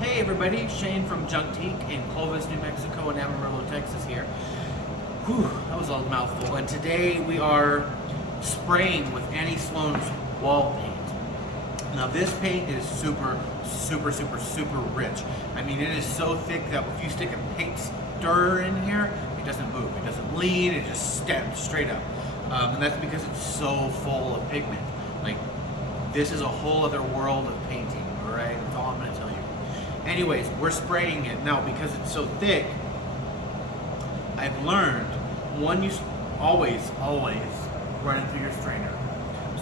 Hey everybody, Shane from Juntique in Clovis, New Mexico and Amarillo, Texas here. Whew, that was a mouthful. And today we are spraying with Annie Sloan's Wall Paint. Now this paint is super rich. I mean, it is so thick that if you stick a paint stirrer in here, it doesn't move, it doesn't bleed, it just stands straight up. And that's because it's so full of pigment. Like, this is a whole other world of painting, all right? That's all I'm gonna tell you. Anyways, we're spraying it now because it's so thick. I've learned, one, you always run it through your strainer.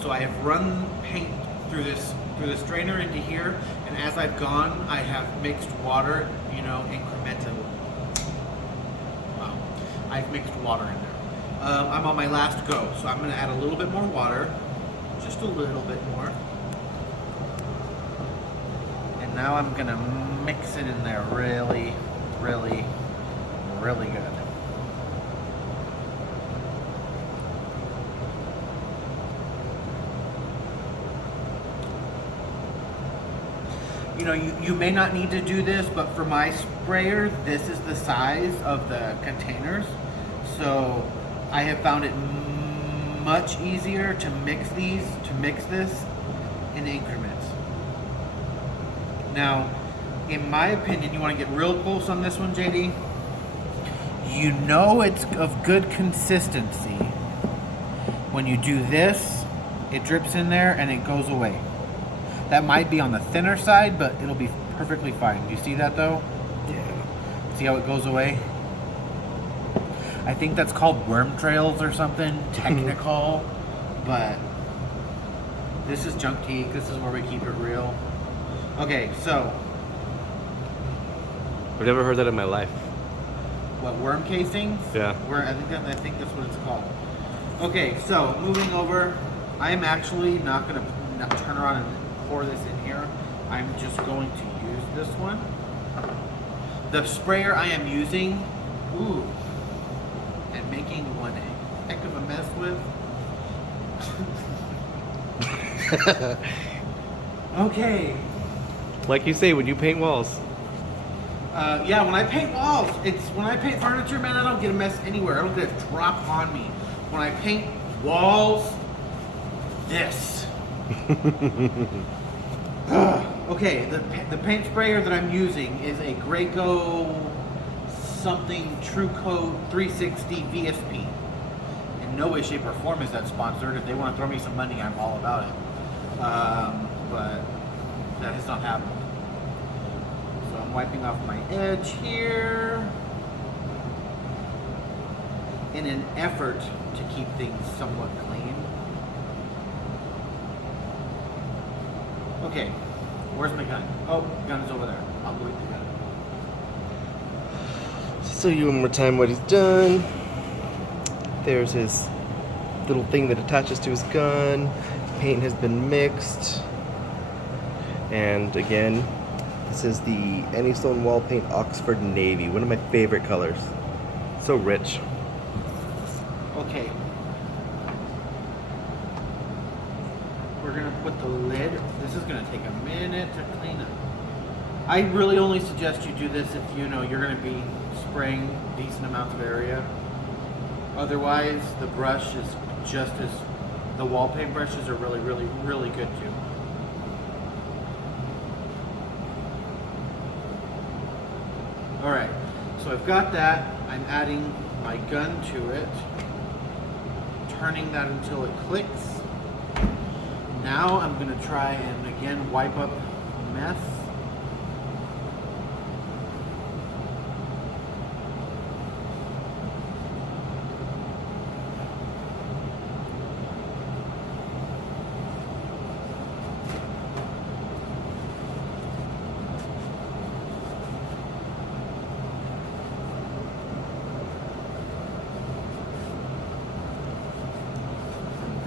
So I have run paint through the strainer into here, and as I've gone, I have mixed water, you know, incrementally. Wow, I've mixed water in there. I'm on my last go, so I'm going to add a little bit more water, just a little bit more. And now I'm going to mix it in there really good. You know, you may not need to do this, but for my sprayer, this is the size of the containers. So I have found it much easier to mix this in increments. Now, in my opinion, you want to get real close on this one, JD. You know it's of good consistency when you do this, it drips in there and it goes away. That might be on the thinner side, but it'll be perfectly fine. Do you see that though? Yeah. See how it goes away? I think that's called worm trails or something technical, but this is Juntique. This is where we keep it real. Okay, so. I've never heard that in my life. What, worm casings? Yeah. I think that's what it's called. Okay, so moving over, I am actually not going to turn around and pour this in here. I'm just going to use this one. The sprayer I am using, and making one heck of a mess with. Okay. Like you say, when you paint walls. Yeah, when I paint walls, when I paint furniture, man, I don't get a mess anywhere. I don't get a drop on me. When I paint walls, this. Okay, the paint sprayer that I'm using is a Graco something True Coat 360 VSP. In no way, shape, or form is that sponsored. If they want to throw me some money, I'm all about it. But that has not happened. So I'm wiping off my edge here in an effort to keep things somewhat clean. Okay, where's my gun? Oh, the gun is over there. I'll go with the gun. Show you one more time what he's done. There's his little thing that attaches to his gun. Paint has been mixed. And again, this is the Annie Sloan Wall Paint Oxford Navy, one of my favorite colors. So rich. Okay. We're gonna put the lid. This is gonna take a minute to clean up. I really only suggest you do this if you know you're gonna be spraying decent amounts of area. Otherwise, the brush is just as, the wall paint brushes are really good too. Alright, so I've got that. I'm adding my gun to it, turning that until it clicks. Now I'm going to try and again wipe up the mess.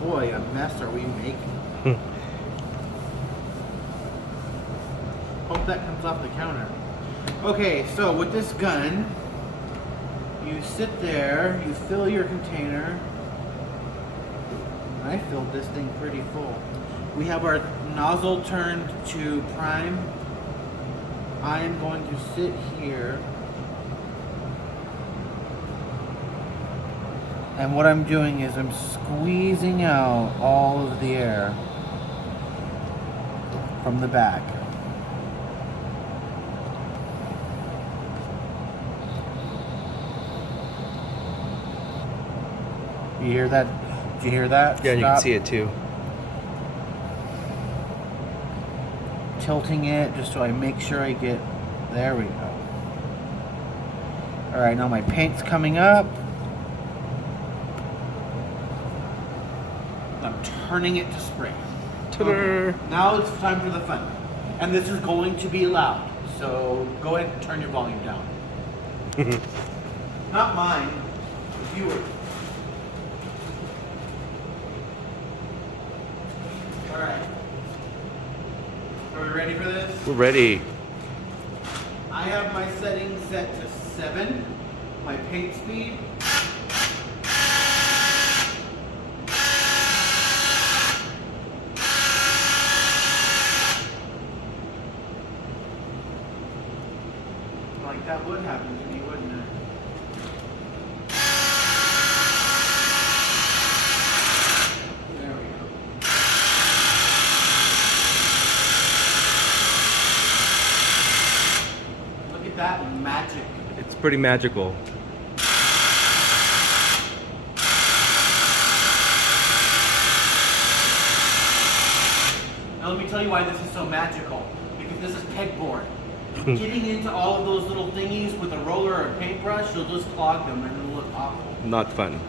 Boy, a mess are we making. Hope that comes off the counter. Okay, so with this gun, you sit there, you fill your container. I filled this thing pretty full. We have our nozzle turned to prime. I am going to sit here. And what I'm doing is I'm squeezing out all of the air from the back. You hear that? Did you hear that? Yeah, you can Stop. see it too. Tilting it just so I make sure I get. There we go. All right, now my paint's coming up. I'm turning it to spray. Okay. Now it's time for the fun. And this is going to be loud. So go ahead and turn your volume down. Not mine, the viewer. Alright. Are we ready for this? We're ready. I have my settings set to 7. My paint speed. Like that would happen to me, wouldn't it? There we go. Look at that magic. It's pretty magical. Now let me tell you why this is so magical. Because this is pegboard. Getting into all of those little thingies with a roller or a paintbrush, you'll just clog them and it'll look awful. Not fun.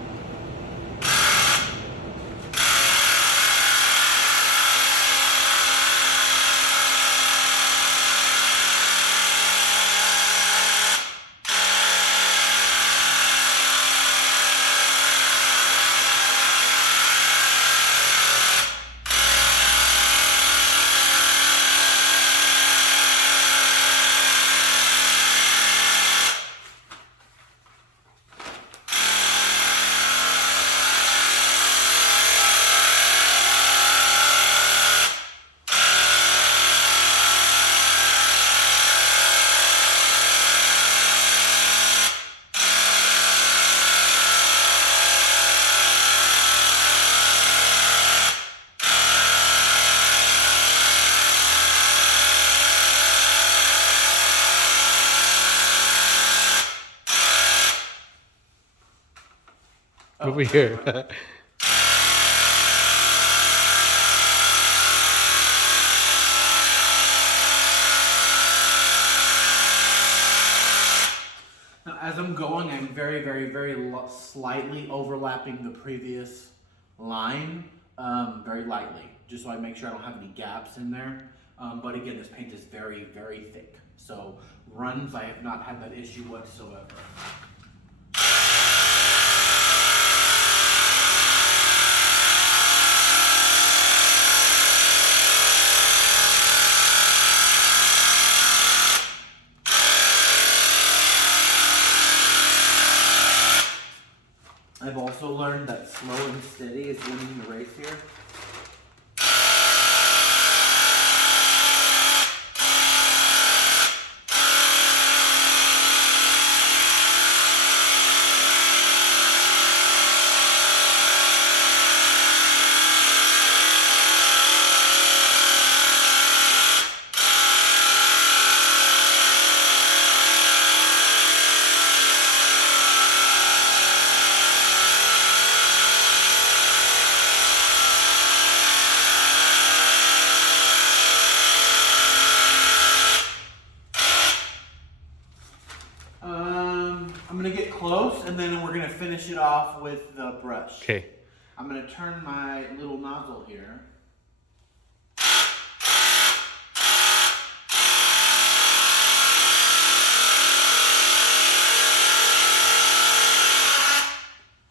Over here. Now, as I'm going, I'm very slightly overlapping the previous line, very lightly, just so I make sure I don't have any gaps in there. But again, this paint is very thick. So runs, I have not had that issue whatsoever. I've also learned that slow and steady is winning the race here. I'm gonna get close and then we're gonna finish it off with the brush. Okay. I'm gonna turn my little nozzle here.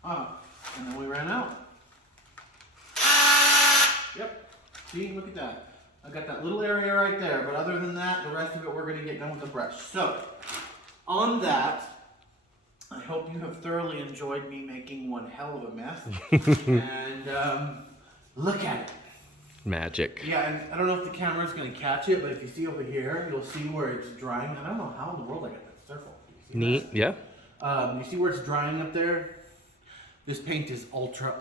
Oh, and then we ran out. Yep, see, look at that. I got that little area right there, but other than that, the rest of it we're gonna get done with the brush. So, on that, I hope you have thoroughly enjoyed me making one hell of a mess. And look at it. Magic. Yeah, and I don't know if the camera's going to catch it, but if you see over here, you'll see where it's drying. And I don't know how in the world I got that circle. Neat, yeah. You see where it's drying up there? This paint is ultra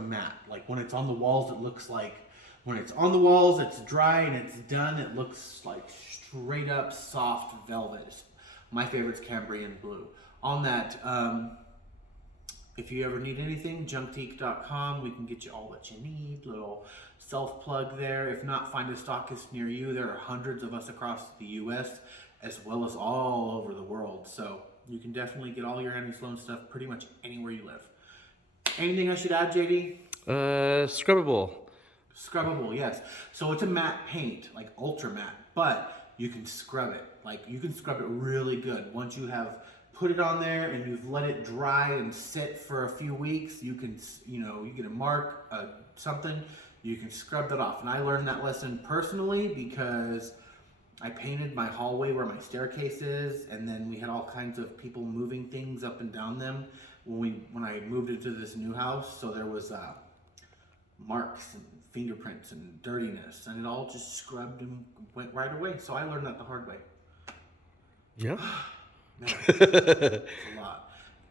matte. Like when it's on the walls, it looks like, when it's on the walls, it's dry and it's done. It looks like straight up soft velvet. My favorite's Cambrian blue. On that, if you ever need anything, junkteak.com. We can get you all that you need. Little self-plug there. If not, find a stockist near you. There are hundreds of us across the U.S. as well as all over the world. So you can definitely get all your Annie Sloan stuff pretty much anywhere you live. Anything I should add, JD? Scrubbable. Scrubbable, yes. So it's a matte paint, like ultra matte, but you can scrub it. Like you can scrub it really good. Once you have put it on there and you've let it dry and sit for a few weeks, you can, you get a mark, something, you can scrub that off. And I learned that lesson personally because I painted my hallway where my staircase is, and then we had all kinds of people moving things up and down them when I moved into this new house. So there was marks and fingerprints and dirtiness, and it all just scrubbed and went right away. So I learned that the hard way. Yeah. Man, it's a lot.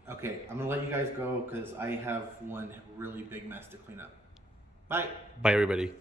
Okay, I'm gonna let you guys go because I have one really big mess to clean up. Bye. Bye, everybody.